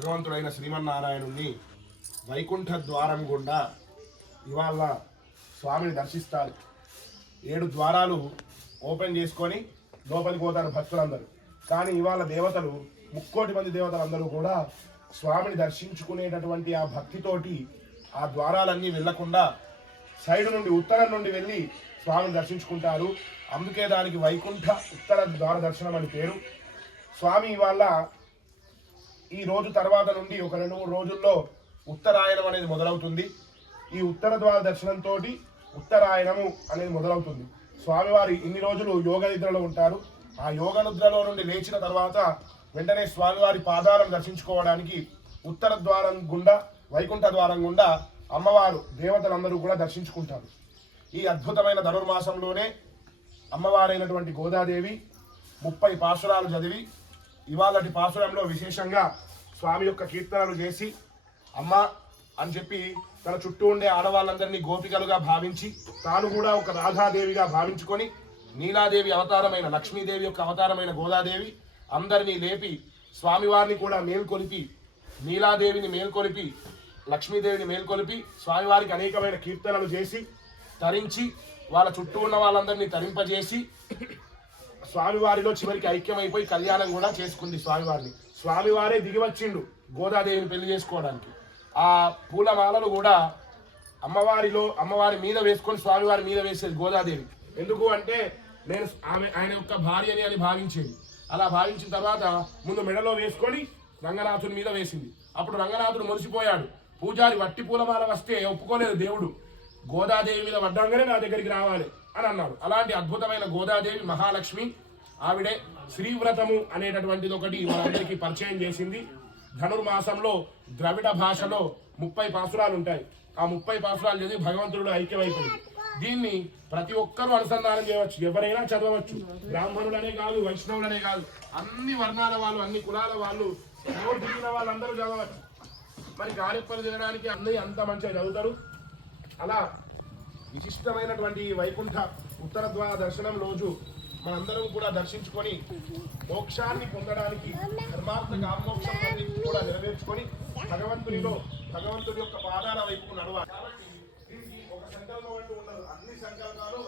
భగవంతుడైన శ్రీమన్నారాయణుణ్ణి వైకుంఠ ద్వారం గుండా ఇవాళ స్వామిని దర్శిస్తారు. 7 ద్వారాలు ఓపెన్ చేసుకొని లోపలికి పోతారు భక్తులందరూ. కానీ ఇవాళ దేవతలు 3 కోటి మంది దేవతలందరూ కూడా స్వామిని దర్శించుకునేటటువంటి ఆ భక్తితోటి ఆ ద్వారాలన్నీ వెళ్లకుండా సైడ్ నుండి ఉత్తరం నుండి వెళ్ళి స్వామిని దర్శించుకుంటారు. అందుకే దానికి వైకుంఠ ఉత్తర ద్వార దర్శనం అని పేరు. స్వామి ఇవాళ ఈ రోజు తర్వాత నుండి ఒక 2-3 రోజుల్లో ఉత్తరాయణం అనేది మొదలవుతుంది. ఈ ఉత్తర ద్వార దర్శనంతో ఉత్తరాయణము అనేది మొదలవుతుంది. స్వామివారి ఇన్ని రోజులు యోగ నిద్రలో ఉంటారు. ఆ యోగ నిద్రలో నుండి లేచిన తర్వాత వెంటనే స్వామివారి పాదాలను దర్శించుకోవడానికి ఉత్తర ద్వారం గుండా వైకుంఠ ద్వారం గుండా అమ్మవారు దేవతలందరూ కూడా దర్శించుకుంటారు. ఈ అద్భుతమైన ధనుర్మాసంలోనే అమ్మవారైనటువంటి గోదాదేవి 30 పాసురాలు చదివి ఇవాళటి పాసురంలో విశేషంగా స్వామి యొక్క కీర్తనలు చేసి అమ్మ అని చెప్పి తన చుట్టూ ఉండే ఆడవాళ్ళందరినీ గోపికలుగా భావించి తాను కూడా ఒక రాధాదేవిగా భావించుకొని నీలాదేవి అవతారమైన లక్ష్మీదేవి యొక్క అవతారమైన గోదాదేవి అందరినీ లేపి స్వామివారిని కూడా మేల్కొలిపి నీలాదేవిని మేల్కొలిపి లక్ష్మీదేవిని మేల్కొలిపి స్వామివారికి అనేకమైన కీర్తనలు చేసి తరించి వాళ్ళ చుట్టూ ఉన్న వాళ్ళందరినీ తరింపజేసి స్వామివారిలో చివరికి ఐక్యమైపోయి కళ్యాణం కూడా చేసుకుంది స్వామివారిని. స్వామివారే దిగివచ్చిండు గోదాదేవిని పెళ్లి చేసుకోవడానికి. ఆ పూలమాలలు కూడా అమ్మవారి మీద వేసుకొని స్వామివారి మీద వేసేది గోదాదేవి. ఎందుకు అంటే నేను ఆయన యొక్క భార్యని అని భావించేది. అలా భావించిన తర్వాత ముందు మెడలో వేసుకొని రంగనాథుని మీద వేసింది. అప్పుడు రంగనాథుడు మురిసిపోయాడు. పూజారి వట్టి పూలమాల వస్తే ఒప్పుకోలేదు దేవుడు. గోదాదేవి మీద పడ్డంగానే నా దగ్గరికి రావాలి అని అన్నాడు. అలాంటి అద్భుతమైన గోదాదేవి మహాలక్ష్మి. ఆవిడే శ్రీవ్రతము అనేటటువంటిది ఒకటి మనందరికీ పరిచయం చేసింది. ధనుర్మాసంలో ద్రవిడ భాషలో 30 పాసురాలు ఉంటాయి. ఆ 30 పాసురాలు చదివి భగవంతుడు ఐక్యమైపోయింది. దీన్ని ప్రతి ఒక్కరూ అనుసంధానం చేయవచ్చు, ఎవరైనా చదవచ్చు. బ్రాహ్మణులనే కాదు, వైష్ణవులనే కాదు, అన్ని వర్ణాల వాళ్ళు, అన్ని కులాల వాళ్ళు, ఎవరు తిరిగిన వాళ్ళందరూ చదవచ్చు. మరి గారెప్పలు తినడానికి అన్నీ అంత మంచిగా చదువుతారు. అలా విశిష్టమైనటువంటి వైకుంఠ ఉత్తర ద్వార దర్శనం రోజు మనందరం కూడా దర్శించుకొని మోక్షాన్ని పొందడానికి ధర్మార్థ కామోక్షం కూడా నెరవేర్చుకొని భగవంతుడి యొక్క పాదాల వైపు నడవాలి. కాబట్టి దీనికి ఒక సంకల్పం అంటూ ఉండదు. అన్ని సంకల్పాలు